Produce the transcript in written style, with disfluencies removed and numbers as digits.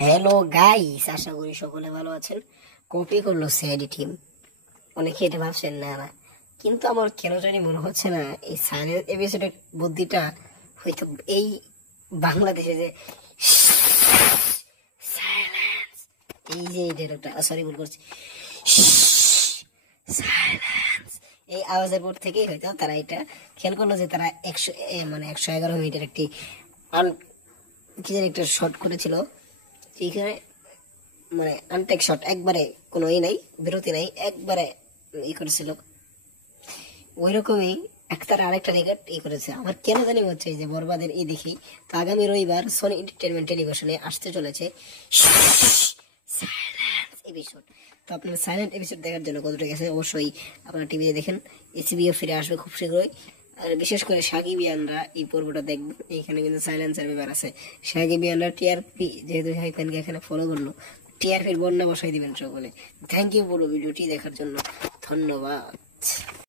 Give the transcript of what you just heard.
Hello guys, আশা করি সকলে ভালো আছেন। কপি করলো সিআইডি টিম। অনেকে এটা ভাবছেন না না, কিন্তু আমার কেন জানি মনে হচ্ছে না এই সাইলেন্স এপিসোডের বুদ্ধিটা হয়তো এই বাংলাদেশে যে সাইলেন্স, এই যে ডায়লগটা, সরি ভুল করছি, সাইলেন্স, এই আওয়াজের পর থেকেই হয়তো তারা এটা খেয়াল করলো যে তারা 111 মিনিটের একটি কি জানি একটা শট করেছিল, এইখানে আনটেক শট, একবারে কোনো নাই, বিরতি নাই, একবারে করেছিল। ওই রকমই তারা আরেকটা রেকর্ড করেছে। আমার কেন জানি হচ্ছে যে বরবাদের দেখি। তো আগামী রবিবার সোনি এন্টারটেনমেন্ট টেলিভিশনে আসতে চলেছে সাইলেন্স এপিসোড। তো আপনার সাইলেন্ট এপিসোড দেখার জন্য কতটা গেছে অবশ্যই আপনারা টিভিতে দেখেন। এসিবিও ফিরে আসবে খুব শীঘ্রই। আর বিশেষ করে সাকিবিয়ানরা এই পর্বটা দেখবেন। এইখানে কিন্তু সাইলেন্সের ব্যাপার আছে। সাকিবিয়ানরা টিআরপি, যেহেতু সাকিবকে এখানে ফলো করলো, টিআরপির বন্যা বসাই দিবেন সকলে। থ্যাংক ইউ পুরো ভিডিওটি দেখার জন্য, ধন্যবাদ।